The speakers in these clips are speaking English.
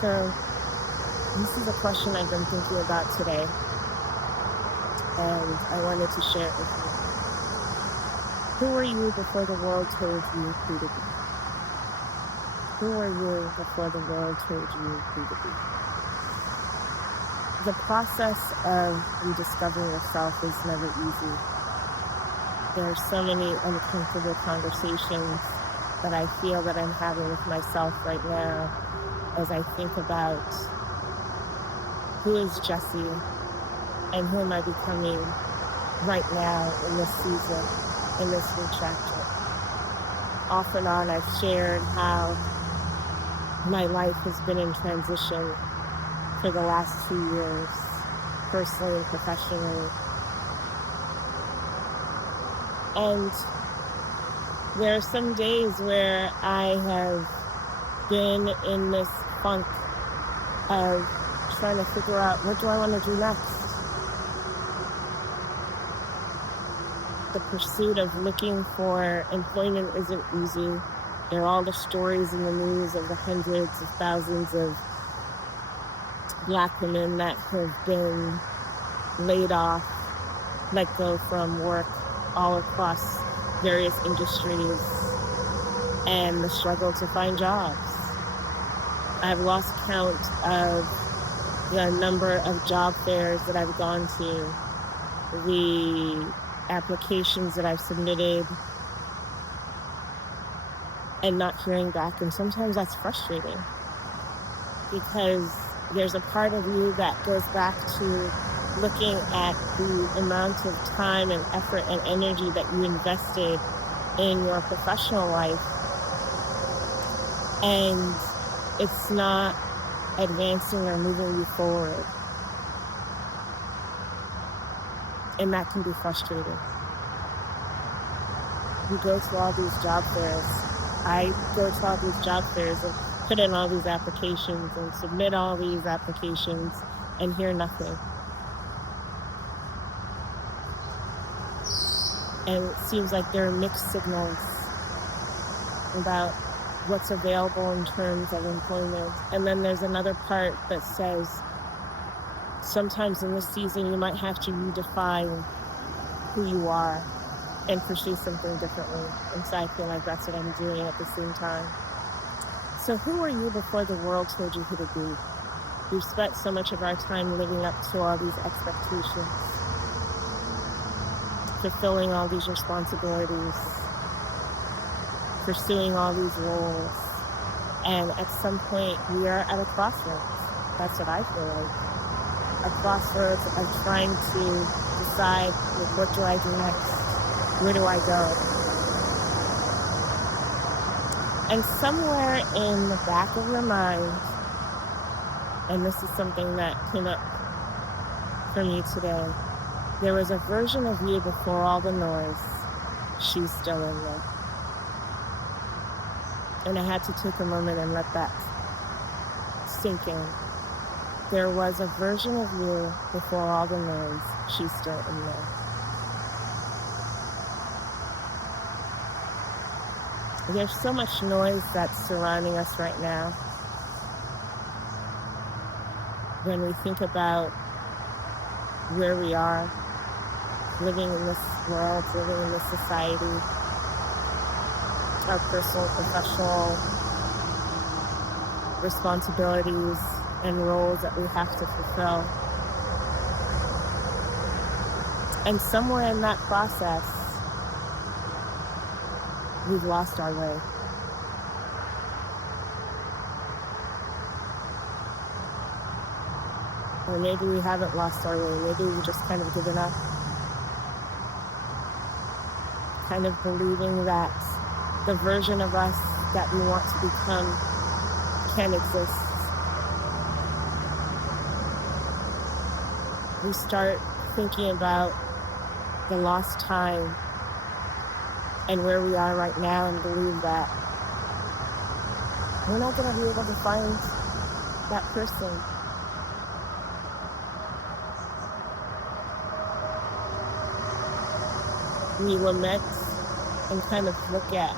So this is a question I've been thinking about today, and I wanted to share it with you. Who were you before the world told you who to be? Who were you before the world told you who to be? The process of rediscovering yourself is never easy. There are so many uncomfortable conversations that I feel that I'm having with myself right now as I think about who is Jessie and who am I becoming right now in this season, in this new chapter. Off and on, I've shared how my life has been in transition for the last 2 years, personally and professionally. And there are some days where I have been in this funk of trying to figure out, what do I want to do next? The pursuit of looking for employment isn't easy. There are all the stories in the news of the hundreds of thousands of Black women that have been laid off, let go from work all across various industries, and the struggle to find jobs. I've lost count of the number of job fairs that I've gone to, the applications that I've submitted, and not hearing back. And sometimes that's frustrating because there's a part of you that goes back to looking at the amount of time and effort and energy that you invested in your professional life, and it's not advancing or moving you forward. And that can be frustrating. You go to all these job fairs. I go to all these job fairs and put in all these applications and submit all these applications and hear nothing. And it seems like there are mixed signals about what's available in terms of employment. And then there's another part that says sometimes in this season you might have to redefine who you are and pursue something differently. And so I feel like that's what I'm doing at the same time. So who were you before the world told you who to be? We've spent so much of our time living up to all these expectations, fulfilling all these responsibilities, pursuing all these roles. And at some point we are at a crossroads. That's what I feel like. A crossroads of trying to decide, what do I do next? Where do I go? And somewhere in the back of your mind, and this is something that came up for me today, there was a version of you before all the noise. She's still in there. And I had to take a moment and let that sink in. There was a version of you before all the noise. She's still in there. There's so much noise that's surrounding us right now. When we think about where we are, living in this world, living in this society, our personal, professional responsibilities and roles that we have to fulfill. And somewhere in that process, we've lost our way. Or maybe we haven't lost our way. Maybe we've just kind of given up. Kind of believing that the version of us that we want to become can exist. We start thinking about the lost time and where we are right now and believe that we're not going to be able to find that person. We lament and kind of look at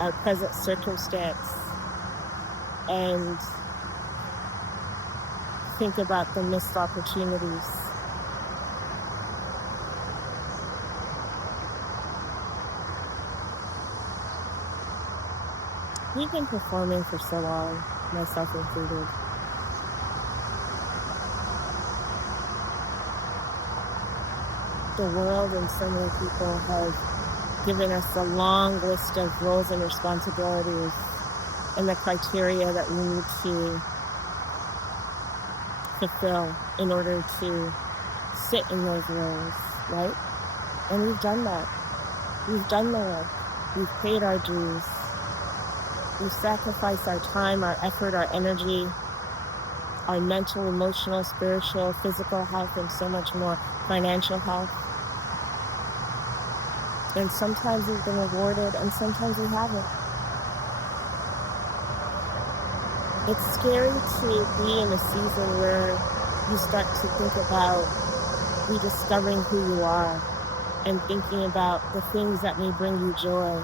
our present circumstance and think about the missed opportunities. We've been performing for so long, myself included. The world and so many people have given us a long list of roles and responsibilities and the criteria that we need to fulfill in order to sit in those roles, right? And we've done that. We've done the work. We've paid our dues. We've sacrificed our time, our effort, our energy, our mental, emotional, spiritual, physical health, and so much more, financial health. And sometimes we've been rewarded, and sometimes we haven't. It's scary to be in a season where you start to think about rediscovering who you are and thinking about the things that may bring you joy,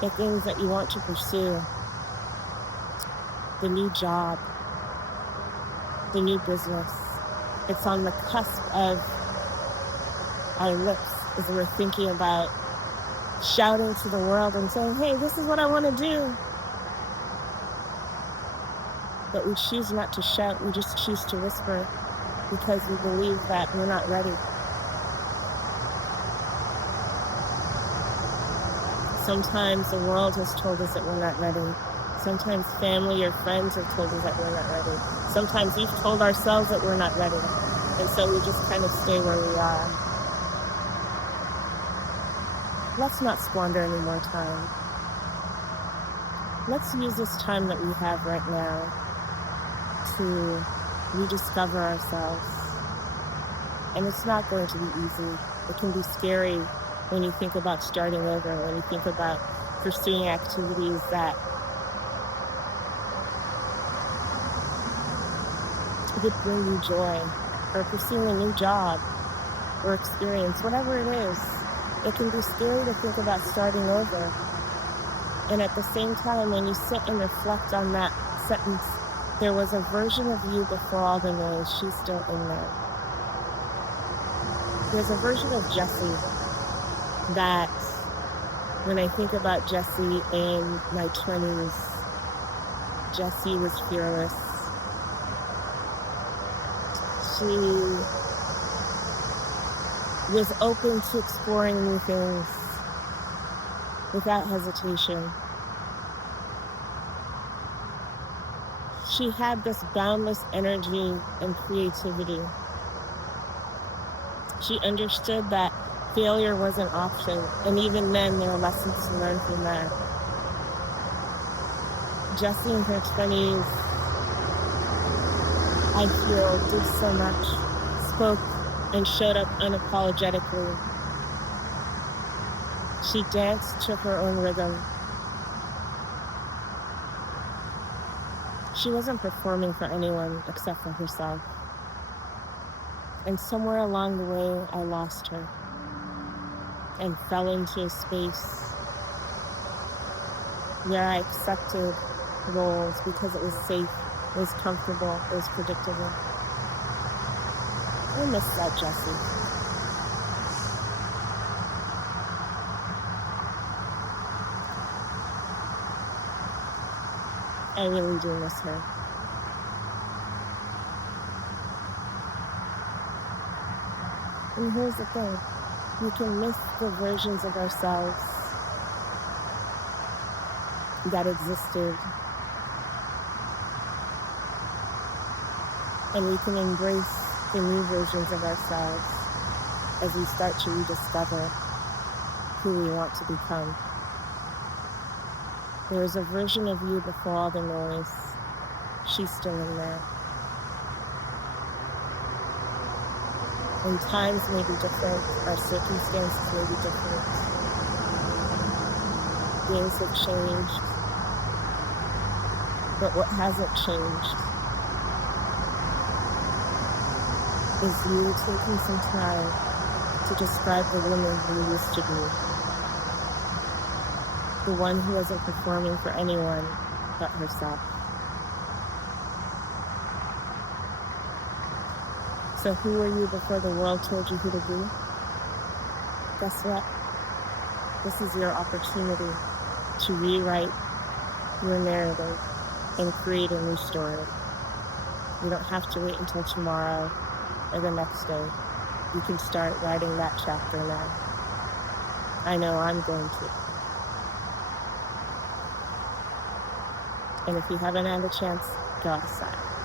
the things that you want to pursue, the new job, the new business. It's on the cusp of our lips as we're thinking about shouting to the world and saying, hey, this is what I want to do. But we choose not to shout, we just choose to whisper because we believe that we're not ready. Sometimes the world has told us that we're not ready. Sometimes family or friends have told us that we're not ready. Sometimes we've told ourselves that we're not ready. And so we just kind of stay where we are. Let's not squander any more time. Let's use this time that we have right now to rediscover ourselves. And it's not going to be easy. It can be scary when you think about starting over, when you think about pursuing activities that would bring you joy, or pursuing a new job or experience, whatever it is. It can be scary to think about starting over. And at the same time, when you sit and reflect on that sentence, there was a version of you before all the noise. She's still in there. There's a version of Jessie that, when I think about Jessie in my 20s, Jessie was fearless. She was open to exploring new things without hesitation. She had this boundless energy and creativity. She understood that failure was an option, and even then there are lessons to learn from that. Jessie in her 20s, I feel, did so much, spoke and showed up unapologetically. She danced to her own rhythm. She wasn't performing for anyone except for herself. And somewhere along the way, I lost her and fell into a space where I accepted roles because it was safe, it was comfortable, it was predictable. I miss that Jessie. I really do miss her. And here's the thing, we can miss the versions of ourselves that existed, and we can embrace the new versions of ourselves as we start to rediscover who we want to become. There is a version of you before all the noise. She's still in there. And times may be different, our circumstances may be different. Things have changed. But what hasn't changed is you taking some time to describe the woman who you used to be. The one who wasn't performing for anyone but herself. So who were you before the world told you who to be? Guess what? This is your opportunity to rewrite your narrative and create a new story. You don't have to wait until tomorrow or the next day. You can start writing that chapter now. I know I'm going to. And if you haven't had a chance, go outside.